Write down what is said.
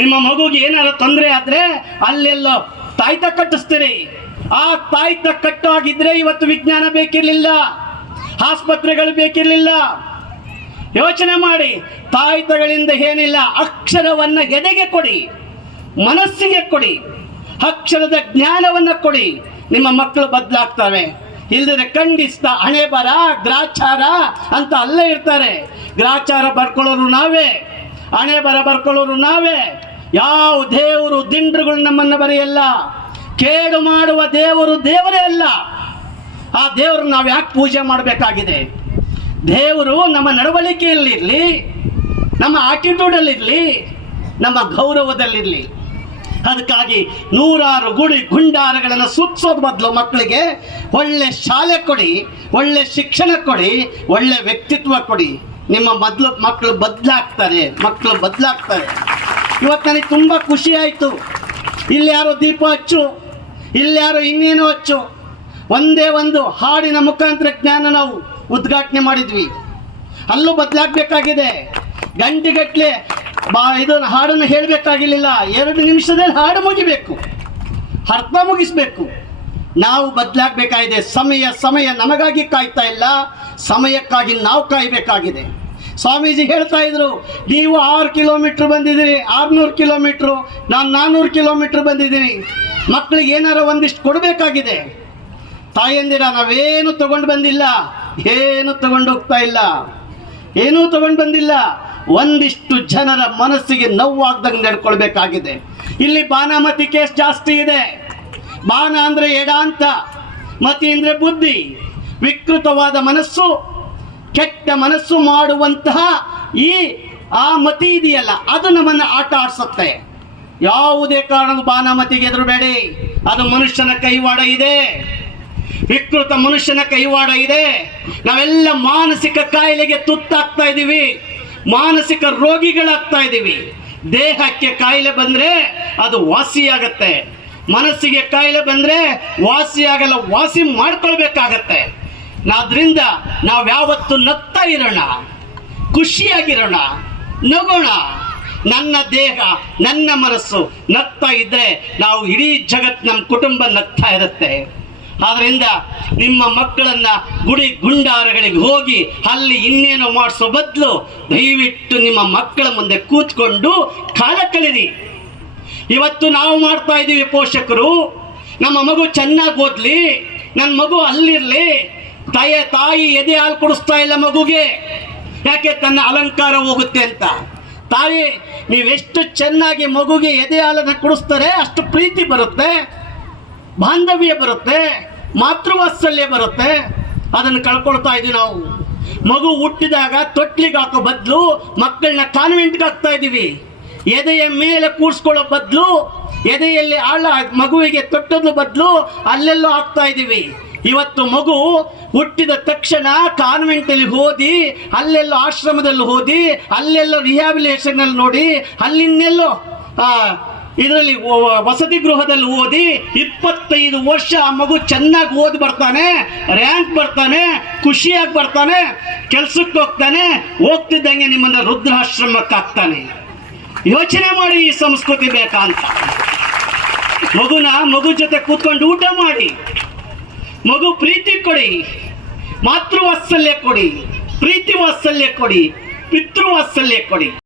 ನಿಮ್ಮ ಮಗುಗೆ ಏನಾದ್ರು ತೊಂದರೆ ಆದ್ರೆ ಅಲ್ಲೆಲ್ಲೋ ತಾಯ್ತ ಕಟ್ಟಿಸ್ತೀರಿ. ಆ ತಾಯ್ತ ಕಟ್ಟಾಗಿದ್ರೆ ಇವತ್ತು ವಿಜ್ಞಾನ ಬೇಕಿರ್ಲಿಲ್ಲ, ಆಸ್ಪತ್ರೆಗಳು ಬೇಕಿರ್ಲಿಲ್ಲ. ಯೋಚನೆ ಮಾಡಿ, ತಾಯ್ತಗಳಿಂದ ಏನಿಲ್ಲ. ಅಕ್ಷರವನ್ನ ಎದೆಗೆ ಕೊಡಿ, ಮನಸ್ಸಿಗೆ ಕೊಡಿ, ಅಕ್ಷರದ ಜ್ಞಾನವನ್ನ ಕೊಡಿ, ನಿಮ್ಮ ಮಕ್ಕಳು ಬದಲಾಗ್ತವೆ. ಇಲ್ದಿದ್ರೆ ಖಂಡಿತ ಹಣೆ ಬರ ಗ್ರಾಚಾರ ಅಂತ ಅಲ್ಲೇ ಇರ್ತಾರೆ. ಗ್ರಾಚಾರ ಬರ್ಕೊಳ್ಳೋರು ನಾವೇ, ಹಣೆ ಬರ ಬರ್ಕೊಳ್ಳೋರು ನಾವೇ. ಯಾವ ದೇವರು ದಿಂಡ್ರುಗಳು ನಮ್ಮನ್ನು ಬರೆಯಲ್ಲ. ಕೇಡು ಮಾಡುವ ದೇವರು ದೇವರೇ ಅಲ್ಲ. ಆ ದೇವರು ನಾವು ಯಾಕೆ ಪೂಜೆ ಮಾಡಬೇಕಾಗಿದೆ? ದೇವರು ನಮ್ಮ ನಡವಳಿಕೆಯಲ್ಲಿರಲಿ, ನಮ್ಮ ಆಟಿಟ್ಯೂಡಲ್ಲಿರಲಿ, ನಮ್ಮ ಗೌರವದಲ್ಲಿರಲಿ. ಅದಕ್ಕಾಗಿ ನೂರಾರು ಗುಡಿ ಗುಂಡಾರಗಳನ್ನು ಸುತ್ತಿಸೋದು ಬದಲು ಮಕ್ಕಳಿಗೆ ಒಳ್ಳೆ ಶಾಲೆ ಕೊಡಿ, ಒಳ್ಳೆ ಶಿಕ್ಷಣ ಕೊಡಿ, ಒಳ್ಳೆ ವ್ಯಕ್ತಿತ್ವ ಕೊಡಿ. ನಿಮ್ಮ ಮಕ್ಕಳು ಬದಲಾಗ್ತಾರೆ. ಇವತ್ತು ನನಗೆ ತುಂಬ ಖುಷಿ ಆಯಿತು. ಇಲ್ಲಿ ಯಾರೋ ದೀಪ ಹಚ್ಚು, ಇಲ್ಲಿ ಯಾರೋ ಇನ್ನೇನೋ ಹಚ್ಚು. ಒಂದೇ ಒಂದು ಹಾಡಿನ ಮುಖಾಂತರ ಜ್ಞಾನ ನಾವು ಉದ್ಘಾಟನೆ ಮಾಡಿದ್ವಿ. ಅಲ್ಲೂ ಬದಲಾಗಬೇಕಾಗಿದೆ. ಗಂಟೆಗಟ್ಟಲೆ ಇದನ್ನು ಹಾಡನ್ನು ಹೇಳಬೇಕಾಗಿರಲಿಲ್ಲ. 2 ನಿಮಿಷದಲ್ಲಿ ಹಾಡು ಮುಗಿಬೇಕು, ಅರ್ಥ ಮುಗಿಸ್ಬೇಕು. ನಾವು ಬದಲಾಗಬೇಕಾಗಿದೆ. ಸಮಯ ನಮಗಾಗಿ ಕಾಯ್ತಾ ಇಲ್ಲ, ಸಮಯಕ್ಕಾಗಿ ನಾವು ಕಾಯಬೇಕಾಗಿದೆ. ಸ್ವಾಮೀಜಿ ಹೇಳ್ತಾ ಇದ್ರು, ನೀವು 6 ಕಿಲೋಮೀಟ್ರ್ ಬಂದಿದ್ದೀರಿ, 600 ಕಿಲೋಮೀಟ್ರು, ನಾನು 400 ಕಿಲೋಮೀಟ್ರ್ ಬಂದಿದ್ದೀನಿ. ಮಕ್ಕಳಿಗೆ ಏನಾರು ಒಂದಿಷ್ಟು ಕೊಡಬೇಕಾಗಿದೆ. ತಾಯಂದಿರ ನಾವೇನು ತಗೊಂಡು ಬಂದಿಲ್ಲ, ಏನು ತಗೊಂಡು ಹೋಗ್ತಾ ಇಲ್ಲ, ಏನೂ ತಗೊಂಡು ಬಂದಿಲ್ಲ. ಒಂದಿಷ್ಟು ಜನರ ಮನಸ್ಸಿಗೆ ನೋವಾಗ್ದಂಗೆ ನಡ್ಕೊಳ್ಬೇಕಾಗಿದೆ. ಇಲ್ಲಿ ಬಾನಮತಿ ಕೇಸ್ ಜಾಸ್ತಿ ಇದೆ. ಬಾನ ಅಂದರೆ ಎಡ ಅಂತ, ಮತಿ ಅಂದರೆ ಬುದ್ಧಿ. ವಿಕೃತವಾದ ಮನಸ್ಸು, ಕೆಟ್ಟ ಮನಸ್ಸು ಮಾಡುವಂತಹ ಆ ಮತಿ ಇದೆಯಲ್ಲ, ಅದು ನಮ್ಮನ್ನು ಆಟ ಆಡಿಸುತ್ತೆ. ಯಾವುದೇ ಕಾರಣದ ಬಾನಮತಿಗೆ ಎದುರುಬೇಡಿ. ಅದು ಮನುಷ್ಯನ ಕೈವಾಡ ಇದೆ, ವಿಕೃತ ಮನುಷ್ಯನ ಕೈವಾಡ ಇದೆ. ನಾವೆಲ್ಲ ಮಾನಸಿಕ ಕಾಯಿಲೆಗೆ ತುತ್ತಾಗ್ತಾ ಇದ್ದೀವಿ, ಮಾನಸಿಕ ರೋಗಿಗಳಾಗ್ತಾ ಇದ್ದೀವಿ. ದೇಹಕ್ಕೆ ಕಾಯಿಲೆ ಬಂದರೆ ಅದು ವಾಸಿಯಾಗತ್ತೆ, ಮನಸ್ಸಿಗೆ ಕಾಯಿಲೆ ಬಂದರೆ ವಾಸಿಯಾಗಲ್ಲ, ವಾಸಿ ಮಾಡ್ಕೊಳ್ಬೇಕಾಗತ್ತೆ. ಆದ್ರಿಂದ ನಾವು ಯಾವತ್ತು ನಗ್ತಾ ಇರೋಣ, ಖುಷಿಯಾಗಿರೋಣ, ನಗೋಣ. ನನ್ನ ದೇಹ ನನ್ನ ಮನಸ್ಸು ನಗ್ತಾ ಇದ್ರೆ ನಾವು ಇಡೀ ಜಗತ್ತು, ನಮ್ಮ ಕುಟುಂಬ ನಗ್ತಾ ಇರುತ್ತೆ. ಆದ್ರಿಂದ ನಿಮ್ಮ ಮಕ್ಕಳನ್ನ ಗುಡಿ ಗುಂಡಾರಗಳಿಗೆ ಹೋಗಿ ಅಲ್ಲಿ ಇನ್ನೇನೋ ಮಾಡಿಸೋ ಬದಲು ದಯವಿಟ್ಟು ನಿಮ್ಮ ಮಕ್ಕಳ ಮುಂದೆ ಕೂತ್ಕೊಂಡು ಕಾಲ ಕಳೀರಿ. ಇವತ್ತು ನಾವು ಮಾಡ್ತಾ ಇದ್ದೀವಿ ಪೋಷಕರು, ನಮ್ಮ ಮಗು ಚೆನ್ನಾಗಿ ಓದ್ಲಿ, ನನ್ನ ಮಗು ಅಲ್ಲಿರ್ಲಿ. ತಾಯಿ ಎದೆ ಹಾಲು ಕುಡಿಸ್ತಾ ಇಲ್ಲ ಮಗುಗೆ, ಯಾಕೆ? ತನ್ನ ಅಲಂಕಾರ ಹೋಗುತ್ತೆ ಅಂತ. ತಾಯಿ ನೀವೆಷ್ಟು ಚೆನ್ನಾಗಿ ಮಗುಗೆ ಎದೆ ಹಾಲನ್ನು ಕುಡಿಸ್ತಾರೆ ಅಷ್ಟು ಪ್ರೀತಿ ಬರುತ್ತೆ, ಬಾಂಧವ್ಯ ಬರುತ್ತೆ, ಮಾತೃವಾತ್ಸಲ್ಯ ಬರುತ್ತೆ. ಅದನ್ನು ಕಳ್ಕೊಳ್ತಾ ಇದ್ದೀವಿ ನಾವು. ಮಗು ಹುಟ್ಟಿದಾಗ ತೊಟ್ಲಿಗೆ ಹಾಕೋ ಬದಲು ಮಕ್ಕಳನ್ನ ಕಾನ್ವೆಂಟ್ಗೆ ಹಾಕ್ತಾ ಇದ್ದೀವಿ. ಎದೆಯ ಮೇಲೆ ಕೂರಿಸ್ಕೊಳ್ಳೋ ಬದಲು, ಎದೆಯಲ್ಲಿ ಮಗುವಿಗೆ ತೊಟ್ಟೋದ್ರ ಬದಲು ಅಲ್ಲೆಲ್ಲೋ ಹಾಕ್ತಾ ಇದ್ದೀವಿ. ಇವತ್ತು ಮಗು ಹುಟ್ಟಿದ ತಕ್ಷಣ ಕಾನ್ವೆಂಟಲ್ಲಿ ಓದಿ, ಅಲ್ಲೆಲ್ಲೋ ಆಶ್ರಮದಲ್ಲಿ ಓದಿ, ಅಲ್ಲೆಲ್ಲೋ ರಿಹ್ಯಾಬಿಲಿಟೇಷನ್ ಅಲ್ಲಿ ನೋಡಿ, ಅಲ್ಲಿನ್ನೆಲ್ಲೋ ಇದರಲ್ಲಿ ವಸತಿ ಗೃಹದಲ್ಲಿ ಓದಿ 25 ವರ್ಷ ಆ ಮಗು ಚೆನ್ನಾಗಿ ಓದಿ ಬರ್ತಾನೆ, ರ್ಯಾಂಕ್ ಬರ್ತಾನೆ, ಖುಷಿಯಾಗಿ ಬರ್ತಾನೆ, ಕೆಲ್ಸಕ್ಕೆ ಹೋಗ್ತಾನೆ. ಹೋಗ್ತಿದ್ದಂಗೆ ನಿಮ್ಮನ್ನ ರುದ್ರಾಶ್ರಮಕ್ಕೆ ಹಾಕ್ತಾನೆ. ಯೋಚನೆ ಮಾಡಿ, ಈ ಸಂಸ್ಕೃತಿ ಬೇಕಾ ಅಂತ. ಮಗು ಜೊತೆ ಕೂತ್ಕೊಂಡು ಊಟ ಮಾಡಿ, ಮಗು ಪ್ರೀತಿ ಕೊಡಿ, ಮಾತೃವಾತ್ಸಲ್ಯ ಕೊಡಿ, ಪ್ರೀತಿ ವಾತ್ಸಲ್ಯ ಕೊಡಿ, ಪಿತೃವಾತ್ಸಲ್ಯ ಕೊಡಿ.